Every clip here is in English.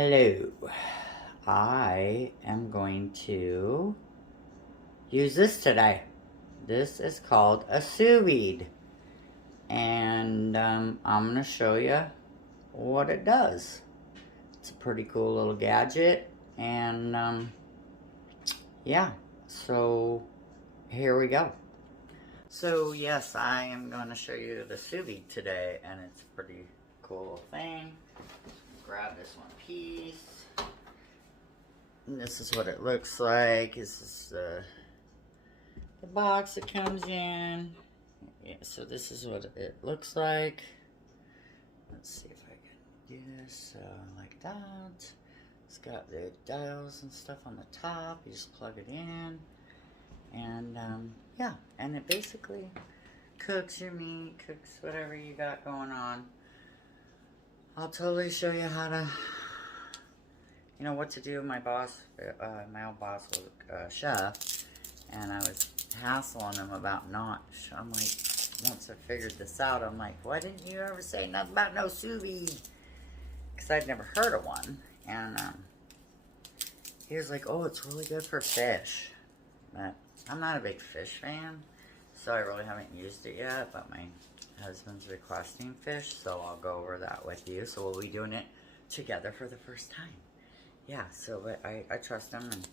Hello. I am going to use this today. This is called a sous vide. And I'm going to show you what it does. It's a pretty cool little gadget. And yeah, so here we go. So yes, I am going to show you the sous vide today. And it's a pretty cool little thing. Grab this one piece. And this is what it looks like. This is the box it comes in. Yeah, so this is what it looks like. Let's see if I can do this like that. It's got the dials and stuff on the top. You just plug it in. And yeah, and it basically cooks your meat, cooks whatever you got going on. I'll totally show you how to, you know, what to do. My boss, my old boss was a chef, and I was hassling him about not. I'm like, once I figured this out, I'm like, why didn't you ever say nothing about no sous vide? Because I'd never heard of one. And he was like, oh, it's really good for fish. But I'm not a big fish fan, so I really haven't used it yet, but my husband's requesting fish, so I'll go over that with you. So we'll be doing it together for the first time. Yeah, so but I trust him, and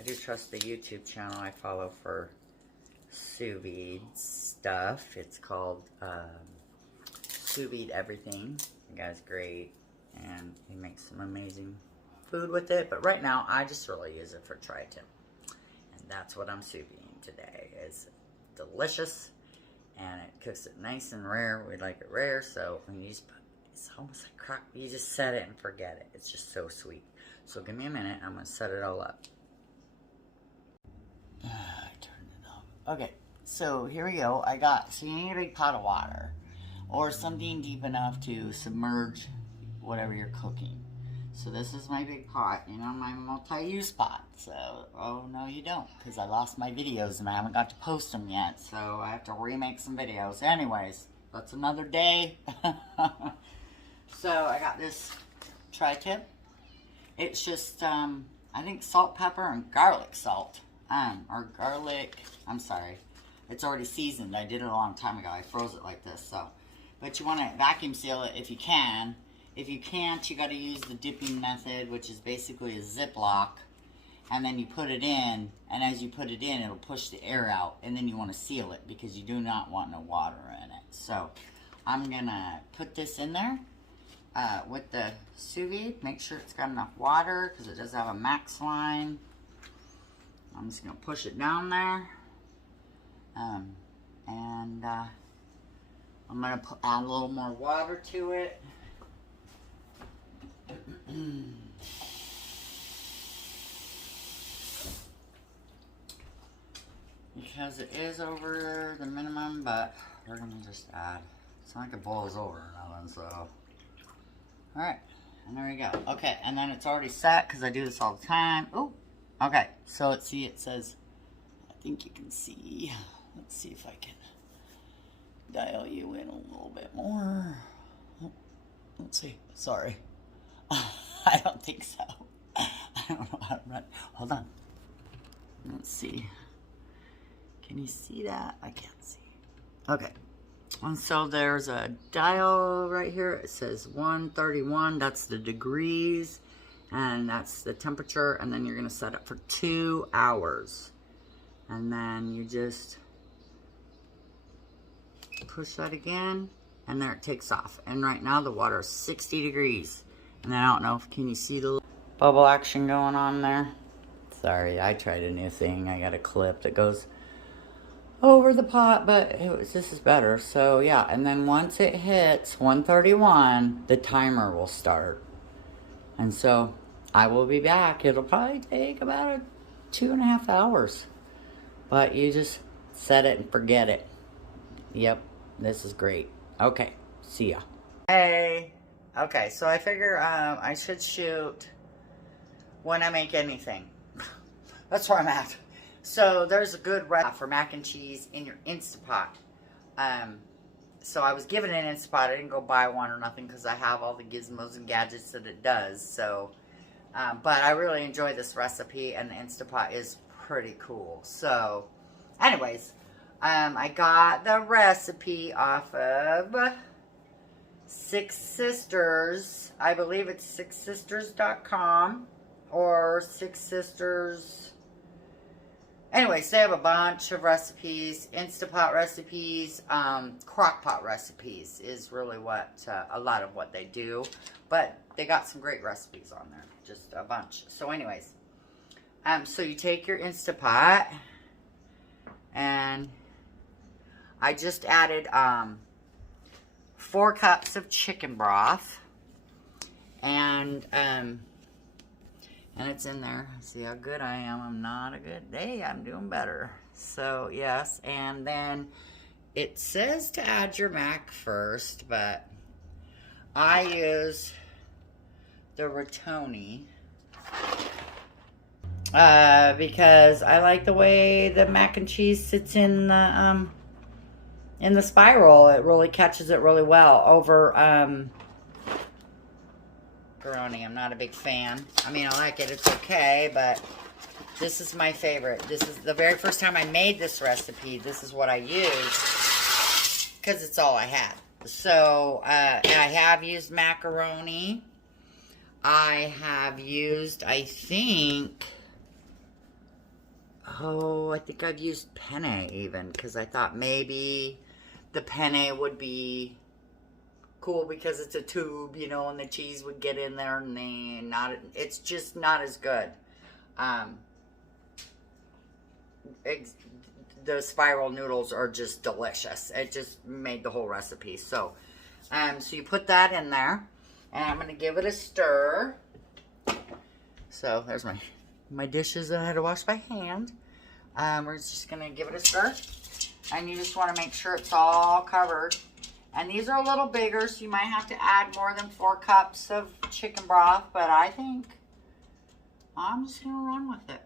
I do trust the YouTube channel I follow for sous vide stuff. It's called Sous Vide Everything. The guy's great, and he makes some amazing food with it. But right now, I just really use it for tri-tip, and that's what I'm sous videing today. It's delicious. And it cooks it nice and rare. We like it rare, so when you just put, it's almost like crock. You just set it and forget it. It's just so sweet. So give me a minute. I'm gonna set it all up. I turned it off. Okay, so here we go. So you need a big pot of water, or something deep enough to submerge whatever you're cooking. So this is my big pot, you know, my multi-use pot. So, oh no you don't, because I lost my videos and I haven't got to post them yet. So I have to remake some videos. Anyways, that's another day. So I got this tri-tip. It's just, I think salt, pepper, and garlic salt. Or garlic, I'm sorry. It's already seasoned. I did it a long time ago. I froze it like this, so. But you want to vacuum seal it if you can. If you can't, you got to use the dipping method, which is basically a Ziploc, and then you put it in, and as you put it in, it'll push the air out, and then you want to seal it because you do not want no water in it. So I'm going to put this in there with the sous vide. Make sure it's got enough water because it does have a max line. I'm just going to push it down there. And I'm going to add a little more water to it. Because it is over the minimum, but we're gonna just add. It's not like it boils over or nothing, so. Alright, and there we go. Okay, and then it's already set because I do this all the time. Oh, okay, so let's see, it says, I think you can see. Let's see if I can dial you in a little bit more. Oh, let's see, sorry. I don't think so. I don't know how to run. Hold on. Let's see. Can you see that? I can't see. Okay. And so there's a dial right here. It says 131. That's the degrees. And that's the temperature. And then you're going to set it for 2 hours. And then you just push that again. And there it takes off. And right now the water is 60 degrees. And I don't know if, can you see the bubble action going on there? Sorry, I tried a new thing. I got a clip that goes over the pot, but this is better. So yeah, and then once it hits 131, the timer will start. And so I will be back. It'll probably take about 2.5 hours. But you just set it and forget it. Yep, this is great. Okay, see ya. Hey. Okay, so I figure I should shoot when I make anything. That's where I'm at. So there's a good recipe for mac and cheese in your Instapot. So I was given an Instant Pot. I didn't go buy one or nothing because I have all the gizmos and gadgets that it does. So, but I really enjoy this recipe, and the Instant Pot is pretty cool. So, anyways, I got the recipe off of Six Sisters. I believe it's sixsisters.com or Six Sisters. Anyways, they have a bunch of recipes, Instant Pot recipes, crock pot recipes is really what, a lot of what they do. But they got some great recipes on there, just a bunch. So anyways, so you take your Instant Pot, and I just added 4 cups of chicken broth, and it's in there. See how good I am. I'm not a good day. I'm doing better. So, yes. And then it says to add your mac first, but I use the rotoni because I like the way the mac and cheese sits in the spiral. It really catches it really well over Macaroni. I'm not a big fan. I mean, I like it. It's okay, but this is my favorite. This is the very first time I made this recipe. This is what I used because it's all I had. So, and I have used macaroni. I have used, I think I've used penne even because I thought maybe the penne would be cool because it's a tube, you know, and the cheese would get in there, and it's just not as good. The spiral noodles are just delicious. It just made the whole recipe. So, so you put that in there, and I'm gonna give it a stir. So there's my dishes that I had to wash by hand. We're just gonna give it a stir, and you just want to make sure it's all covered. And these are a little bigger, so you might have to add more than 4 cups of chicken broth, but I think I'm just going to run with it.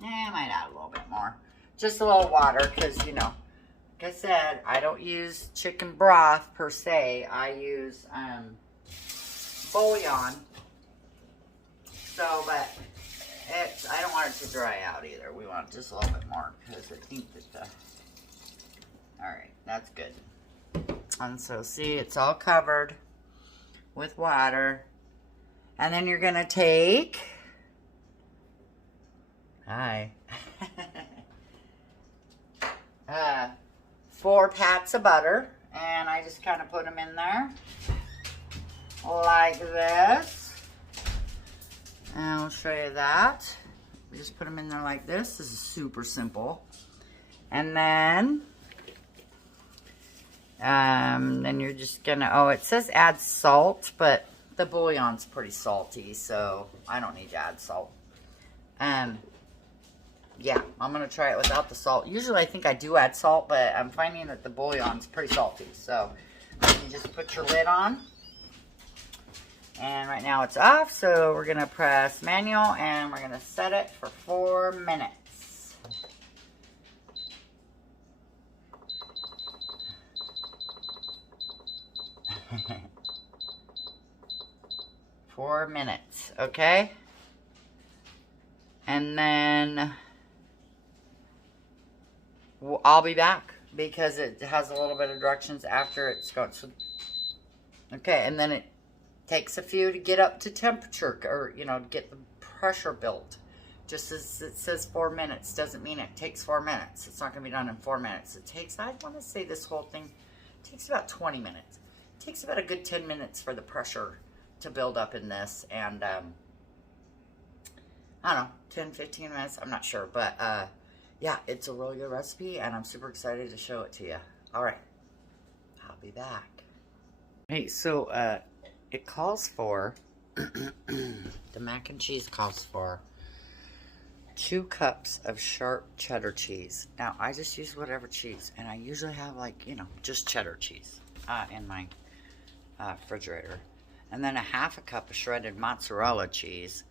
Yeah, I might add a little bit more. Just a little water, because, you know, like I said, I don't use chicken broth per se. I use bouillon. So, but I don't want it to dry out either. We want just a little bit more, because I think that alright, that's good. And so, see, it's all covered with water. And then you're going to take, 4 pats of butter. And I just kind of put them in there like this. And I'll show you that. We just put them in there like this. This is super simple. And then you're just gonna, it says add salt, but the bouillon's pretty salty, so I don't need to add salt. Yeah, I'm gonna try it without the salt. Usually I think I do add salt, but I'm finding that the bouillon's pretty salty. So you just put your lid on. And right now it's off, so we're gonna press manual, and we're gonna set it for 4 minutes. 4 minutes, okay? And then I'll be back because it has a little bit of directions after it's going. So, okay, and then it takes a few to get up to temperature, or, you know, to get the pressure built. Just as it says 4 minutes doesn't mean it takes 4 minutes. It's not going to be done in 4 minutes. It takes, I want to say this whole thing takes about 20 minutes. It takes about a good 10 minutes for the pressure to build up in this, and I don't know, 10, 15 minutes, I'm not sure, but yeah, it's a really good recipe, and I'm super excited to show it to you. All right, I'll be back. Hey, so it calls for, the mac and cheese calls for 2 cups of sharp cheddar cheese. Now, I just use whatever cheese, and I usually have, like, you know, just cheddar cheese in my refrigerator. And then a 1/2 cup of shredded mozzarella cheese.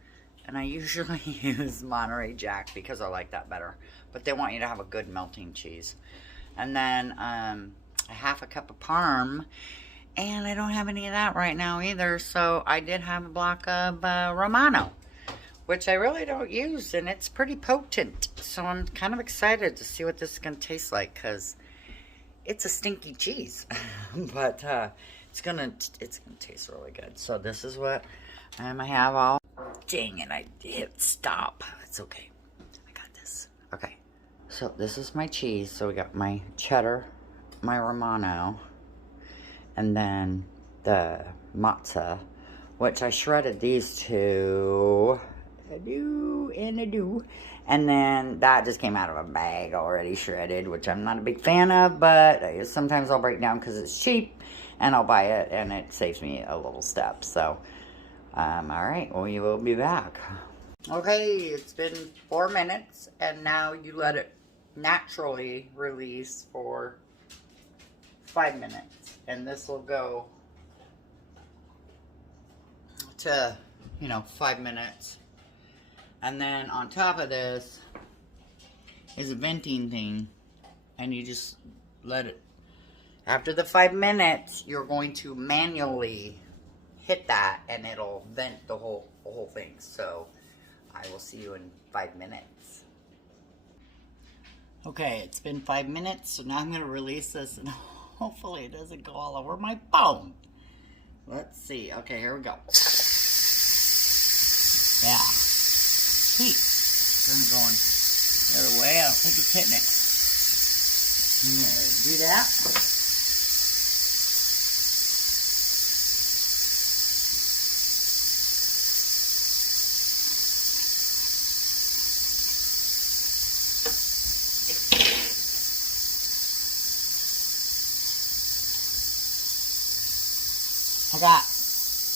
And I usually use Monterey Jack because I like that better. But they want you to have a good melting cheese. And then a half a cup of parm. And I don't have any of that right now either. So I did have a block of Romano, which I really don't use. And it's pretty potent. So I'm kind of excited to see what this is going to taste like. Because it's a stinky cheese. But it's gonna taste really good. So this is what I have all. Dang it, I hit stop. It's okay. I got this. Okay. So this is my cheese. So we got my cheddar, my Romano, and then the mozza, which I shredded these two. And then that just came out of a bag already shredded, which I'm not a big fan of, but sometimes I'll break down because it's cheap, and I'll buy it, and it saves me a little step. So, alright, we will be back. Okay, it's been 4 minutes, and now you let it naturally release for 5 minutes. And this will go to, 5 minutes. And then on top of this is a venting thing, and you just let it, after the 5 minutes, you're going to manually hit that, and it'll vent the whole thing. So I will see you in 5 minutes. Okay, it's been 5 minutes, so now I'm going to release this, and hopefully it doesn't go all over my phone. Let's see. Okay, here we go. Yeah. Heat. It's going the other way. I don't think it's hitting it. I'm going to do that. I got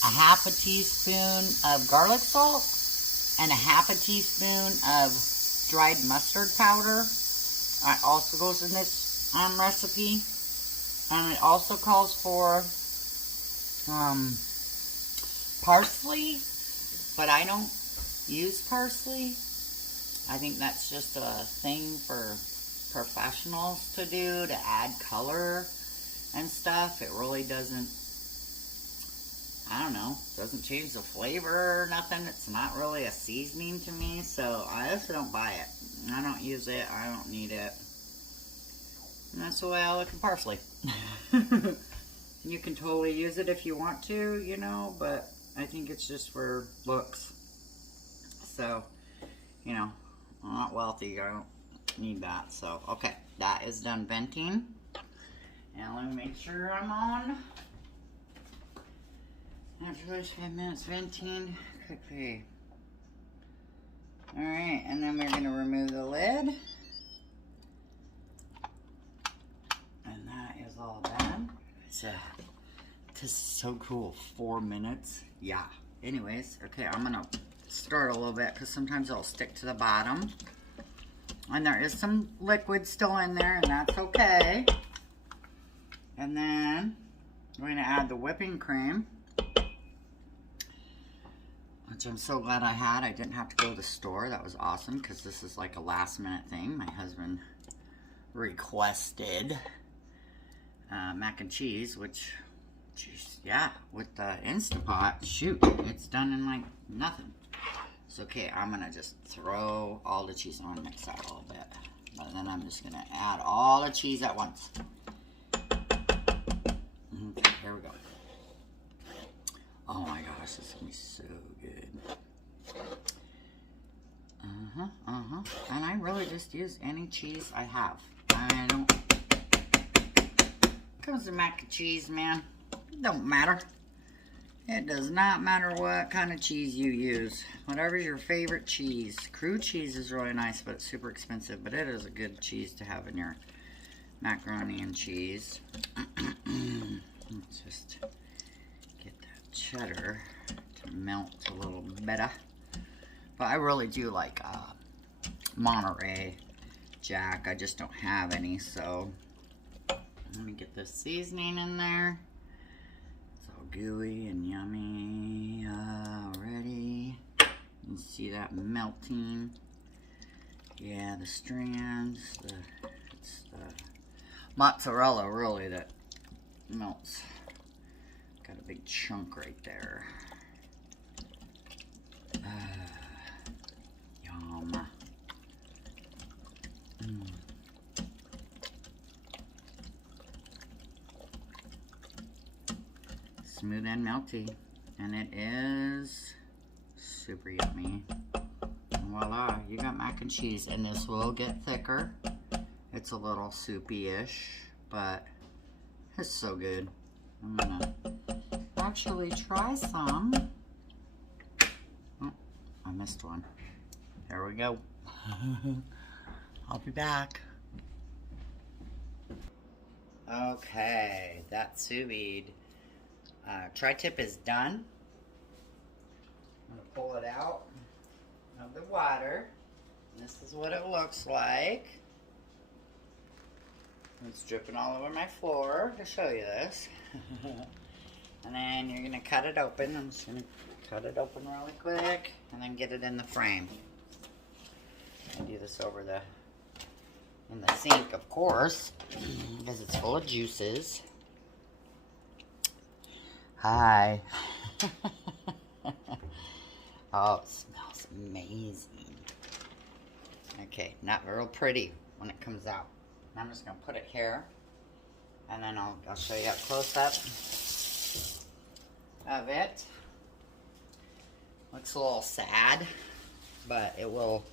a half a teaspoon of garlic salt and a half a teaspoon of dried mustard powder. That also goes in this recipe. And it also calls for parsley, but I don't use parsley. I think that's just a thing for professionals to do, to add color and stuff. It really doesn't, I don't know, doesn't change the flavor or nothing. It's not really a seasoning to me, so I just don't buy it. I don't use it. I don't need it. And that's the way I look at parsley. You can totally use it if you want to, but I think it's just for looks. So, I'm not wealthy. I don't need that. So, okay, that is done venting. And let me make sure I'm on. After those 5 minutes venting, quickly. Alright, and then we're going to remove the lid. And that is all done. This is so cool. 4 minutes. Yeah. Anyways, okay, I'm going to start a little bit because sometimes it'll stick to the bottom. And there is some liquid still in there, and that's okay. And then I'm going to add the whipping cream, which I'm so glad I had. I didn't have to go to the store. That was awesome because this is like a last minute thing. My husband requested mac and cheese, which, geez, yeah, with the Instapot, shoot, it's done in like nothing. So, okay, I'm going to just throw all the cheese. I'm going to mix that a little bit. But then I'm just going to add all the cheese at once. Okay, here we go. Oh my gosh, this is going to be so good. And I really just use any cheese I have. I don't... Comes to mac and cheese, man. It don't matter. It does not matter what kind of cheese you use. Whatever's your favorite cheese. Crew cheese is really nice, but it's super expensive. But it is a good cheese to have in your macaroni and cheese. Let's just get that cheddar to melt a little better. But I really do like Monterey Jack. I just don't have any, so let me get this seasoning in there. It's all gooey and yummy already. You can see that melting. Yeah, the strands. It's the mozzarella really that melts. Got a big chunk right there. Yum. Smooth and melty, and it is super yummy. And voila, you got mac and cheese, and this will get thicker. It's a little soupy-ish, but it's so good. I'm gonna actually try some. Oh, I missed one. There we go. I'll be back. Okay, that sous vide tri-tip is done. I'm gonna pull it out of the water. This is what it looks like. It's dripping all over my floor to show you this. And then you're gonna cut it open. I'm just gonna cut it open really quick and then get it in the frame. I do this over in the sink, of course, because it's full of juices. Hi. Oh, it smells amazing. Okay, not real pretty when it comes out. I'm just gonna put it here, and then I'll show you a close-up of it. Looks a little sad, but it will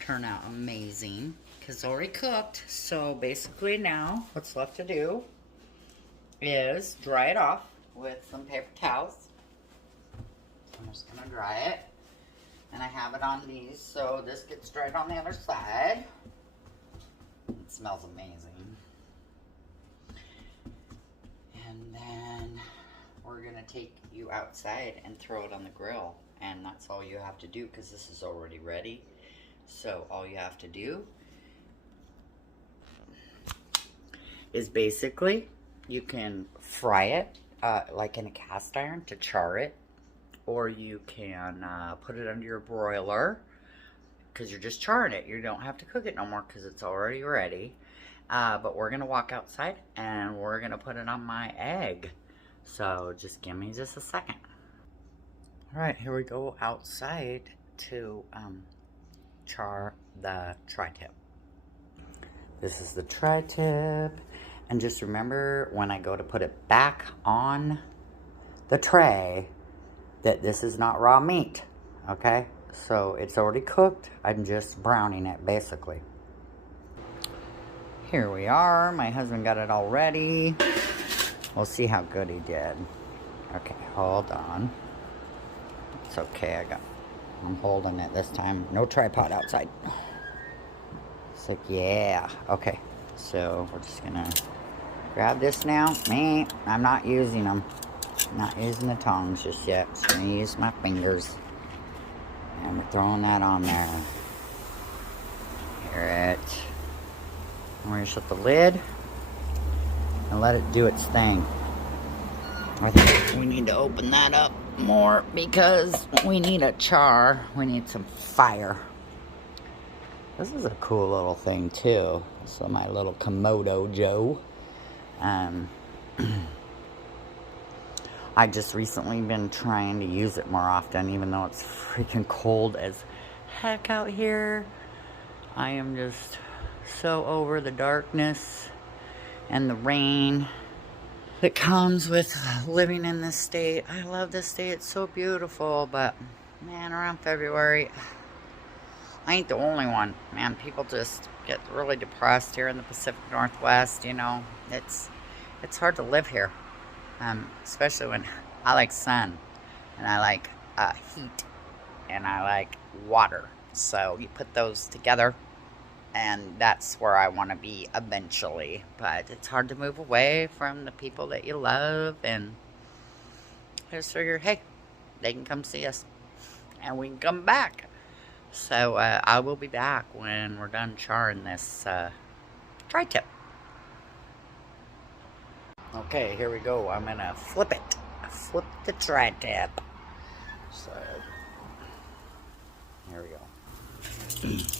turn out amazing because it's already cooked. So basically now what's left to do is dry it off with some paper towels. I'm just gonna dry it, and I have it on these, so this gets dried on the other side. It smells amazing. And then we're gonna take you outside and throw it on the grill, and that's all you have to do because this is already ready. So all you have to do is basically you can fry it like in a cast iron to char it, or you can put it under your broiler because you're just charring it. You don't have to cook it no more because it's already ready. But we're gonna walk outside and we're gonna put it on my egg. So just give me just a second. All right, here we go outside to char the tri-tip. This is the tri-tip, and just remember when I go to put it back on the tray that this is not raw meat, okay? So it's already cooked. I'm just browning it basically. Here we are. My husband got it all ready. We'll see how good he did. Okay, hold on. It's okay, I'm holding it this time. No tripod outside. So yeah, okay. So we're just gonna grab this now. I'm not using them. I'm not using the tongs just yet. Just gonna use my fingers. And we're throwing that on there. Hear it. We're gonna shut the lid and let it do its thing. I think we need to open that up more because we need a char. We need some fire. This is a cool little thing too. So my little Komodo Joe. I just recently been trying to use it more often, even though it's freaking cold as heck out here. I am just so over the darkness and the rain that comes with living in this state. I love this state. It's so beautiful, but man, around February, I ain't the only one. Man, people just get really depressed here in the Pacific Northwest, you know. It's hard to live here. Especially when I like sun, and I like heat, and I like water. So you put those together, and that's where I want to be eventually. But it's hard to move away from the people that you love, and I just figured, hey, they can come see us, and we can come back. So I will be back when we're done charring this tri-tip. Okay, here we go. I'm gonna flip it. Flip the tri-tip. So, here we go.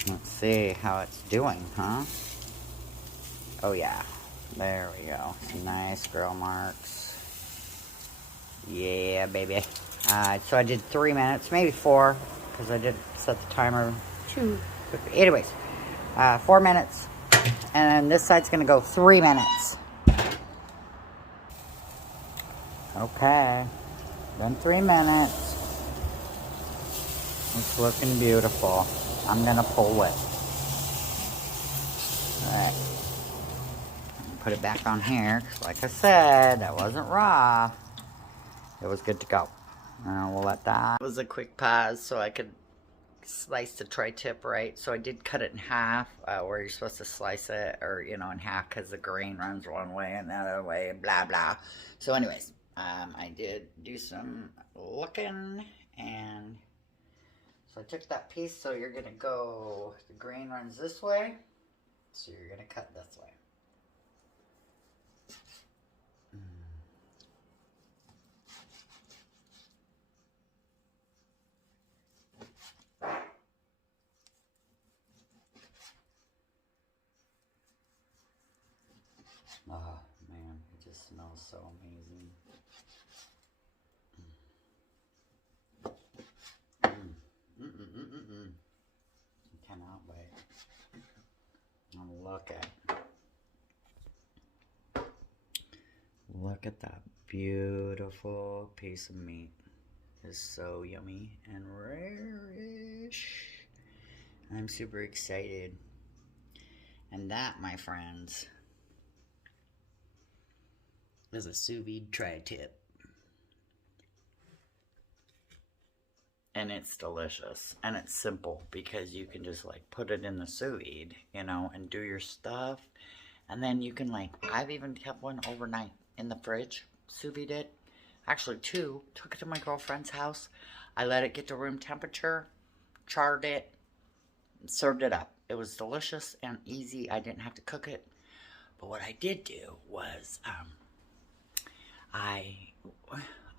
Let's see how it's doing, huh? Oh yeah, There we go. Some nice grill marks. Yeah, baby. So I did 3 minutes, maybe 4, because I did set the timer too quickly. Anyways, 4 minutes. And then this side's going to go 3 minutes. Okay. Done 3 minutes. It's looking beautiful. I'm going to pull it. Alright. Put it back on here, because like I said, that wasn't raw. It was good to go. We'll let that. It was a quick pause so I could slice the tri-tip right. So I did cut it in half, where you're supposed to slice it, or in half, because the grain runs one way and the other way, blah blah. So anyways, I did do some looking, and so I took that piece. So you're gonna go, the grain runs this way, so you're gonna cut this way. Oh man, it just smells so amazing. I cannot wait. And look at that beautiful piece of meat. It's so yummy and rare-ish. I'm super excited. And that, my friends, is a sous vide tri-tip. And it's delicious. And it's simple, because you can just like put it in the sous vide, and do your stuff. And then you can I've even kept one overnight in the fridge, sous vide it. Actually 2, took it to my girlfriend's house. I let it get to room temperature, charred it, and served it up. It was delicious and easy. I didn't have to cook it. But what I did do was, I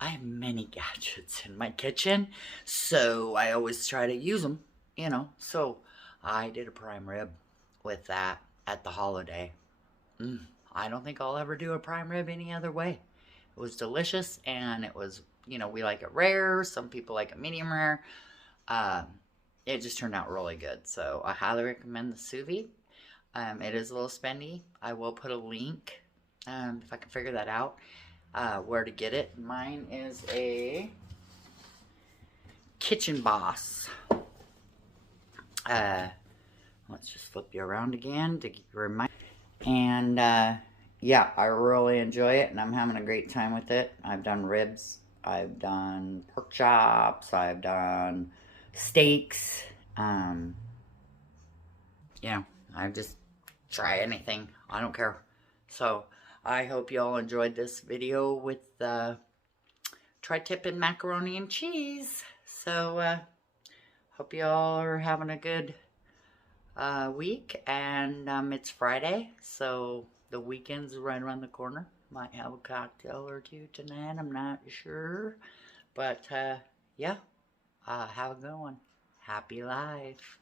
have many gadgets in my kitchen, so I always try to use them, So I did a prime rib with that at the holiday. I don't think I'll ever do a prime rib any other way. It was delicious, and it was, we like it rare. Some people like it medium rare. It just turned out really good, so I highly recommend the sous vide. It is a little spendy. I will put a link, if I can figure that out, where to get it. Mine is a Kitchen Boss. Let's just flip you around again to remind. And yeah, I really enjoy it, and I'm having a great time with it. I've done ribs, I've done pork chops, I've done steaks. I just try anything. I don't care. So I hope you all enjoyed this video with tri-tip and macaroni and cheese. So hope you all are having a good week, and it's Friday, so the weekend's right around the corner. Might have a cocktail or 2 tonight, I'm not sure, but yeah, have a good one. Happy life.